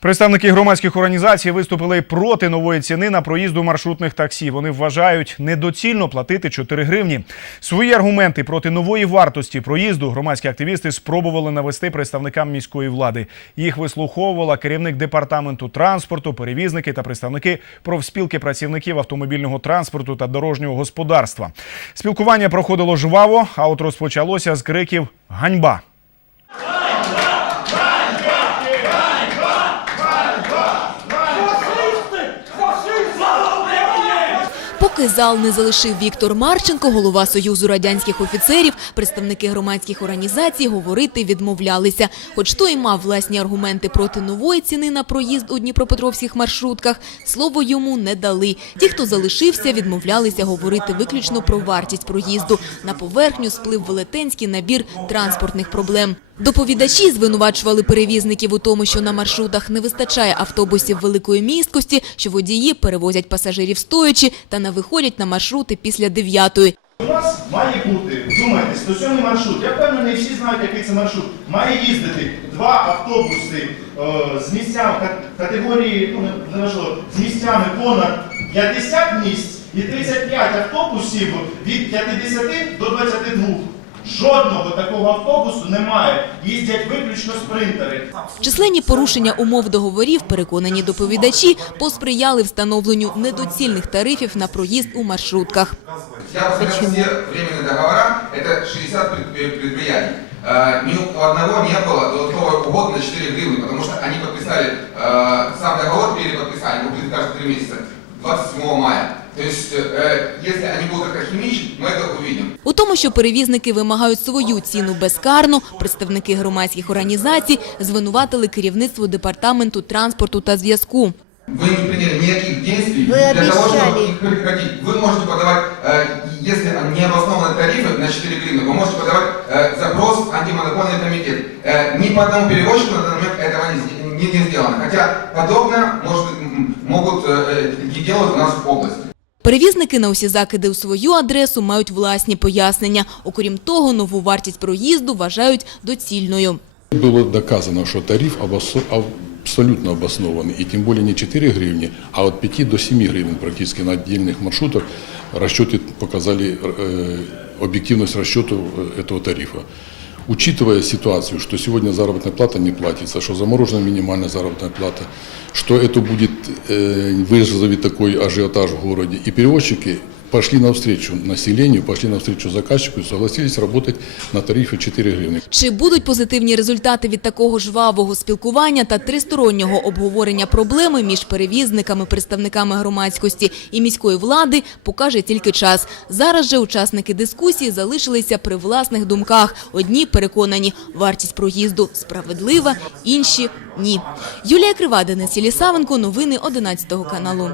Представники громадських організацій виступили проти нової ціни на проїзду маршрутних таксі. Вони вважають недоцільно платити 4 гривні. Свої аргументи проти нової вартості проїзду громадські активісти спробували навести представникам міської влади. Їх вислуховувала керівник департаменту транспорту, перевізники та представники профспілки працівників автомобільного транспорту та дорожнього господарства. Спілкування проходило жваво, а от розпочалося з криків Ганьба. Поки зал не залишив Віктор Марченко, голова Союзу радянських офіцерів, представники громадських організацій говорити відмовлялися. Хоч той мав власні аргументи проти нової ціни на проїзд у дніпропетровських маршрутках, слово йому не дали. Ті, хто залишився, відмовлялися говорити виключно про вартість проїзду. На поверхню сплив велетенський набір транспортних проблем. Доповідачі звинувачували перевізників у тому, що на маршрутах не вистачає автобусів великої місткості, що водії перевозять пасажирів стоячи та не виходять на маршрути після дев'ятої. У нас має бути, думайте, 107 маршрут. Я впевнений, всі знають, який це маршрут. Має їздити два автобуси е, з місцями категорії, ну не- важливо, з місцями понад 50 місць і 35 автобусів від 50 до 22. Жодного такого автобусу немає. Їздять виключно спринтери. Численні порушення умов договорів, переконані доповідачі, посприяли встановленню недоцільних тарифів на проїзд у маршрутках. Я посмотрел все временные договора, это 60 предпри- предприятий. Э, Ни у одного не было додатковой угоды на 4 гривны, потому что они подписали, э, сам договор переподписали, его будет каждые 3 месяца, У тому, що перевізники вимагають свою ціну безкарно, представники громадських організацій звинуватили керівництво департаменту транспорту та зв'язку. Вы не приняли никаких действий Вы для того, чтобы обещали. их прекратить. Вы можете подавать, э, если необоснованные тарифы на 4 гривны, вы можете подавать э, запрос в антимонопольный комитет. Э, Ни по одному перевозчику на данный момент этого не, сде- не- не сделано. Хотя подобное может, м, могут э, э, делать у нас в области. Перевізники на усі закиди у свою адресу мають власні пояснення. Окрім того, нову вартість проїзду вважають доцільною. Было доказано, что тариф обос- абсолютно обоснованный, и тем более не 4 гривни, а от 5 до 7 гривен практически на отдельных маршрутах расчеты показали э, объективность расчета э, этого тарифа. Учитывая ситуацию, что сегодня заработная плата не платится, что заморожена минимальная заработная плата, что это будет э, вызовет такой ажиотаж в городе, и перевозчики пошли навстречу населению, пошли навстречу заказчику и согласились работать на тарифе 4 гривны. Чи будуть позитивні результати від такого жвавого спілкування та тристороннього обговорення проблеми між перевізниками, представниками громадськості і міської влади, покаже тільки час. Зараз же учасники дискусії залишилися при власних думках. Одні переконані, вартість проїзду справедлива, інші – ні. Юлія Кривадина, Сілі Савенко, новини 11 каналу.